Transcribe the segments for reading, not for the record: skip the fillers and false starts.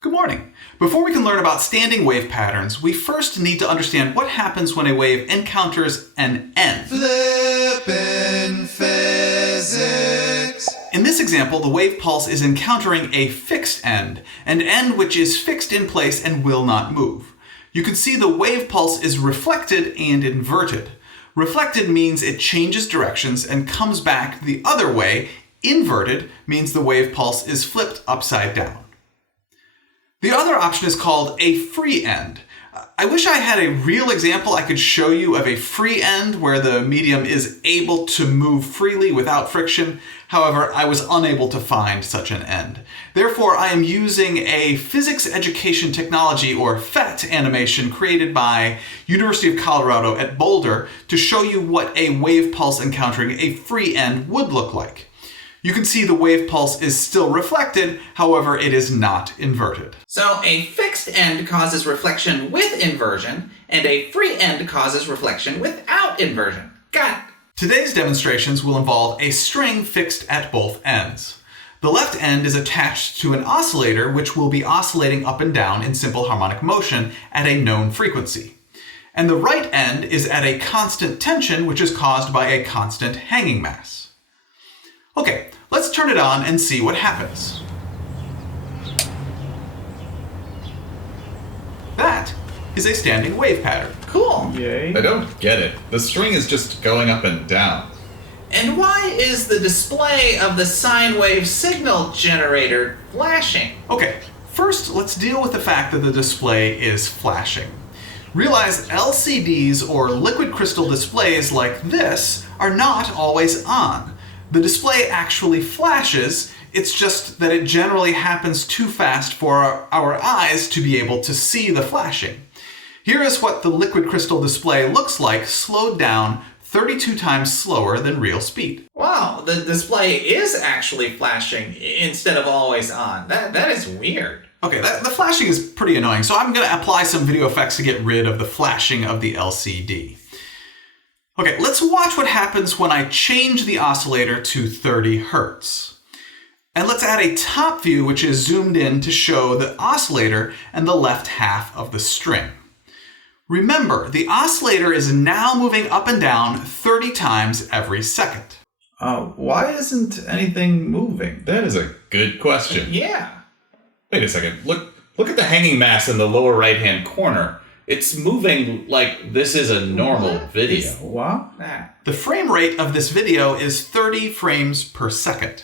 Good morning. Before we can learn about standing wave patterns, we first need to understand what happens when a wave encounters an end. Flippin' physics. In this example, the wave pulse is encountering a fixed end, an end which is fixed in place and will not move. You can see the wave pulse is reflected and inverted. Reflected means it changes directions and comes back the other way. Inverted means the wave pulse is flipped upside down. The other option is called a free end. I wish I had a real example I could show you of a free end where the medium is able to move freely without friction. However, I was unable to find such an end. Therefore, I am using a physics education technology or PhET animation created by University of Colorado at Boulder to show you what a wave pulse encountering a free end would look like. You can see the wave pulse is still reflected, however, it is not inverted. So a fixed end causes reflection with inversion, and a free end causes reflection without inversion. Got it. Today's demonstrations will involve a string fixed at both ends. The left end is attached to an oscillator which will be oscillating up and down in simple harmonic motion at a known frequency. And the right end is at a constant tension which is caused by a constant hanging mass. Okay, let's turn it on and see what happens. That is a standing wave pattern. Cool. Yay. I don't get it. The string is just going up and down. And why is the display of the sine wave signal generator flashing? Okay, first let's deal with the fact that the display is flashing. Realize LCDs or liquid crystal displays like this are not always on. The display actually flashes, it's just that it generally happens too fast for our eyes to be able to see the flashing. Here is what the liquid crystal display looks like slowed down 32 times slower than real speed. Wow, the display is actually flashing instead of always on. That is weird. Okay, the flashing is pretty annoying, so I'm going to apply some video effects to get rid of the flashing of the LCD. Okay, let's watch what happens when I change the oscillator to 30 Hertz. And let's add a top view which is zoomed in to show the oscillator and the left half of the string. Remember, the oscillator is now moving up and down 30 times every second. Why isn't anything moving? That is a good question. Yeah. Wait a second. Look at the hanging mass in the lower right-hand corner. It's moving like this is a normal video. What? The frame rate of this video is 30 frames per second.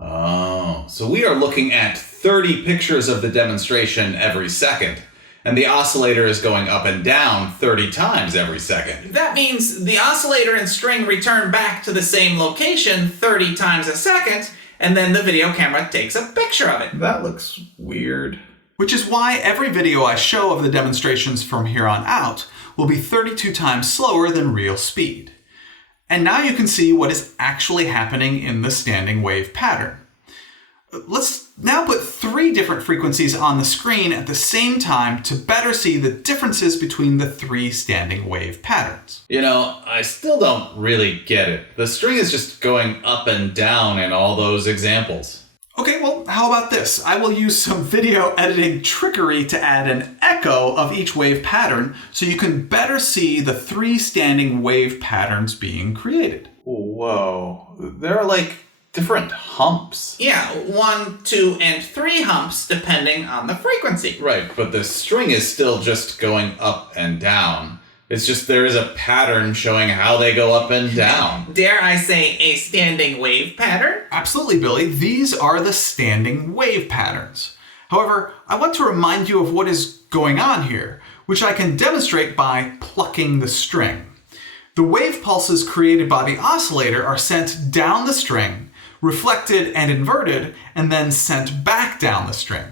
Oh, so we are looking at 30 pictures of the demonstration every second, and the oscillator is going up and down 30 times every second. That means the oscillator and string return back to the same location 30 times a second, and then the video camera takes a picture of it. That looks weird. Which is why every video I show of the demonstrations from here on out will be 32 times slower than real speed. And now you can see what is actually happening in the standing wave pattern. Let's now put 3 different frequencies on the screen at the same time to better see the differences between the 3 standing wave patterns. You know, I still don't really get it. The string is just going up and down in all those examples. Okay, well, how about this? I will use some video editing trickery to add an echo of each wave pattern so you can better see the 3 standing wave patterns being created. Whoa, there are like different humps. Yeah, 1, 2, and 3 humps depending on the frequency. Right, but the string is still just going up and down. It's just there is a pattern showing how they go up and down. Dare I say a standing wave pattern? Absolutely, Billy. These are the standing wave patterns. However, I want to remind you of what is going on here, which I can demonstrate by plucking the string. The wave pulses created by the oscillator are sent down the string, reflected and inverted, and then sent back down the string.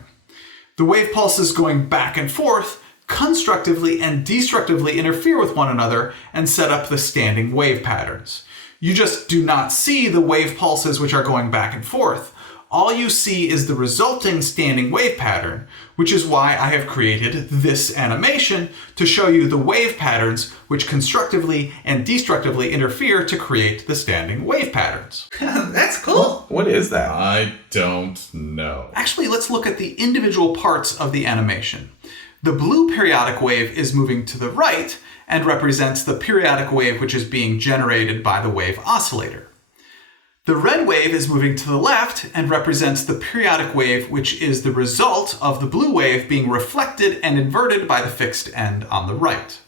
The wave pulses going back and forth constructively and destructively interfere with one another and set up the standing wave patterns. You just do not see the wave pulses which are going back and forth. all you see is the resulting standing wave pattern, which is why I have created this animation to show you the wave patterns which constructively and destructively interfere to create the standing wave patterns. That's cool. What is that? I don't know. Actually, let's look at the individual parts of the animation. The blue periodic wave is moving to the right and represents the periodic wave which is being generated by the wave oscillator. The red wave is moving to the left and represents the periodic wave which is the result of the blue wave being reflected and inverted by the fixed end on the right.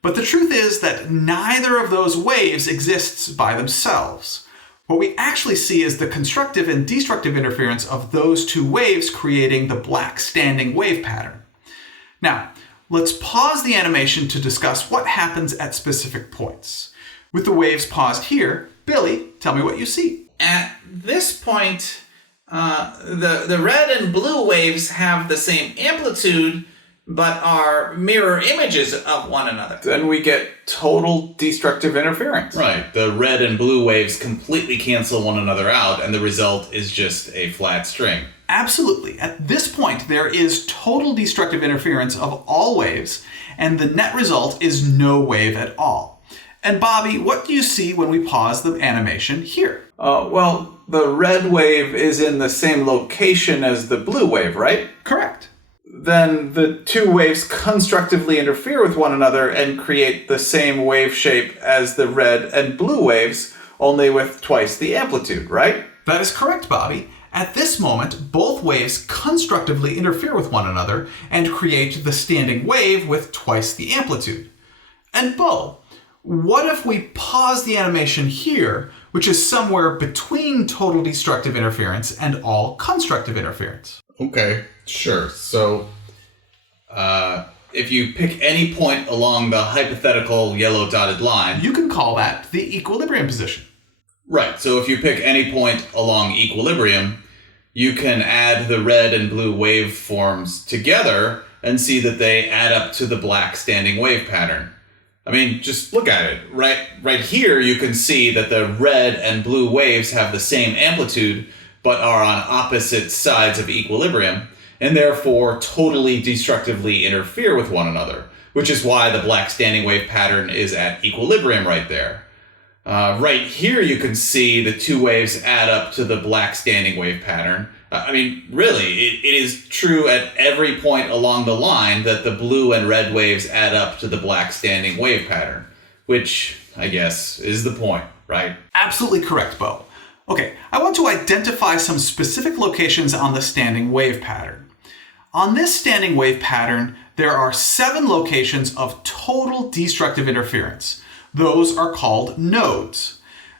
But the truth is that neither of those waves exists by themselves. What we actually see is the constructive and destructive interference of those two waves creating the black standing wave pattern. Now, let's pause the animation to discuss what happens at specific points. With the waves paused here, Billy, tell me what you see. At this point, the red and blue waves have the same amplitude, but are mirror images of one another. Then we get total destructive interference. Right, the red and blue waves completely cancel one another out, and the result is just a flat string. Absolutely. At this point, there is total destructive interference of all waves, and the net result is no wave at all. And Bobby, what do you see when we pause the animation here? Well, the red wave is in the same location as the blue wave, right? Correct. Then the two waves constructively interfere with one another and create the same wave shape as the red and blue waves, only with twice the amplitude, right? That is correct, Bobby. At this moment, both waves constructively interfere with one another and create the standing wave with twice the amplitude. And Bo, what if we pause the animation here, which is somewhere between total destructive interference and all constructive interference? Okay, sure. So, if you pick any point along the hypothetical yellow dotted line... You can call that the equilibrium position. Right, so if you pick any point along equilibrium, you can add the red and blue waveforms together and see that they add up to the black standing wave pattern. I mean, just look at it. Right here, you can see that the red and blue waves have the same amplitude, but are on opposite sides of equilibrium, and therefore totally destructively interfere with one another, which is why the black standing wave pattern is at equilibrium right there. Right here, you can see the two waves add up to the black standing wave pattern. I mean, really, it is true at every point along the line that the blue and red waves add up to the black standing wave pattern, which, I guess, is the point, right? Absolutely correct, Bo. Okay, I want to identify some specific locations on the standing wave pattern. On this standing wave pattern, there are 7 locations of total destructive interference. Those are called nodes.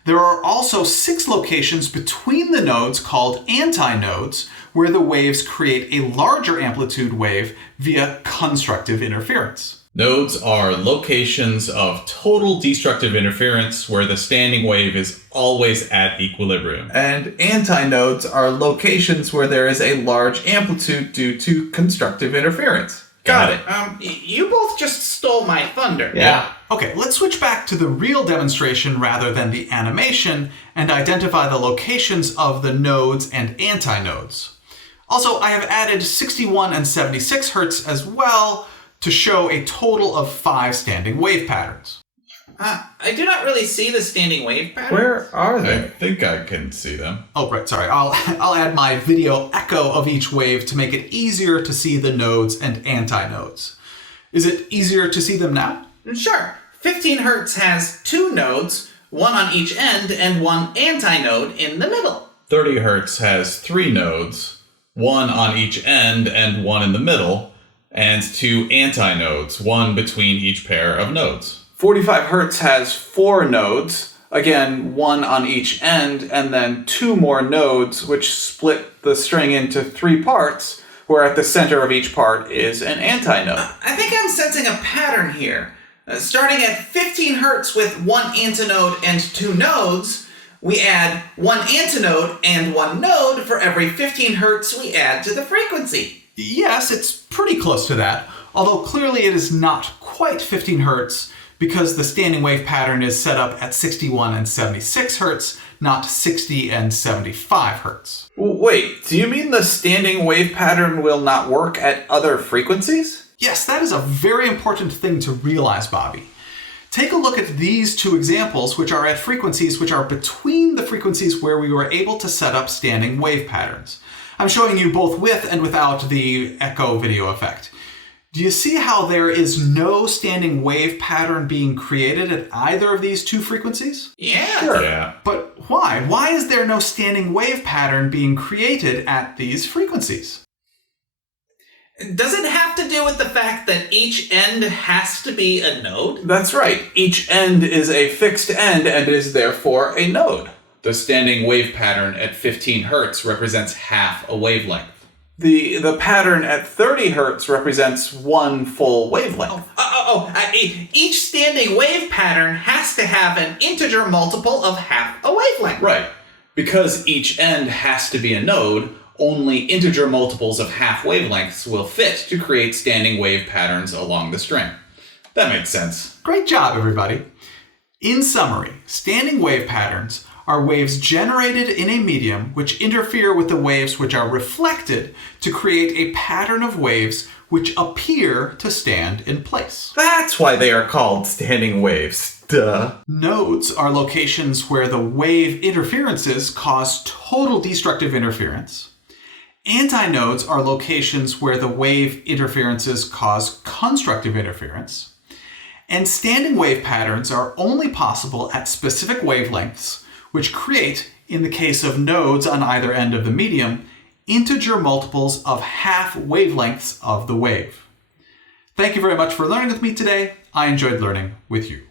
There are also 6 locations between the nodes called antinodes, where the waves create a larger amplitude wave via constructive interference. Nodes are locations of total destructive interference where the standing wave is always at equilibrium. And antinodes are locations where there is a large amplitude due to constructive interference. Got it. You both just stole my thunder. Yeah. Okay, let's switch back to the real demonstration rather than the animation and identify the locations of the nodes and antinodes. Also, I have added 61 and 76 Hz as well to show a total of 5 standing wave patterns. I do not really see the standing wave pattern. Where are I they? think I can see them. Oh, right, sorry. I'll add my video echo of each wave to make it easier to see the nodes and antinodes. Is it easier to see them now? Sure. 15 Hz has 2 nodes, one on each end and one antinode in the middle. 30 Hz has 3 nodes, one on each end and one in the middle, and 2 antinodes, one between each pair of nodes. 45 Hz has 4 nodes, again, one on each end, and then 2 more nodes, which split the string into 3 parts, where at the center of each part is an antinode. I think I'm sensing a pattern here. Starting at 15 Hz with 1 antinode and 2 nodes, we add 1 antinode and 1 node for every 15 Hz we add to the frequency. Yes, it's pretty close to that, although clearly it is not quite 15 Hz because the standing wave pattern is set up at 61 and 76 Hz, not 60 and 75 hertz. Wait, do you mean the standing wave pattern will not work at other frequencies? Yes, that is a very important thing to realize, Bobby. Take a look at these two examples, which are at frequencies which are between the frequencies where we were able to set up standing wave patterns. I'm showing you both with and without the echo video effect. Do you see how there is no standing wave pattern being created at either of these two frequencies? Yeah. Sure. Yeah. But why? Why is there no standing wave pattern being created at these frequencies? Does it have to do with the fact that each end has to be a node? That's right. Each end is a fixed end and is therefore a node. The standing wave pattern at 15 hertz represents half a wavelength. The pattern at 30 hertz represents one full wavelength. Each standing wave pattern has to have an integer multiple of half a wavelength. Right. Because each end has to be a node, only integer multiples of half wavelengths will fit to create standing wave patterns along the string. That makes sense. Great job, everybody. In summary, standing wave patterns are waves generated in a medium which interfere with the waves which are reflected to create a pattern of waves which appear to stand in place. That's why they are called standing waves. Duh. Nodes are locations where the wave interferences cause total destructive interference. Antinodes are locations where the wave interferences cause constructive interference. And standing wave patterns are only possible at specific wavelengths, which create, in the case of nodes on either end of the medium, integer multiples of half wavelengths of the wave. Thank you very much for learning with me today. I enjoyed learning with you.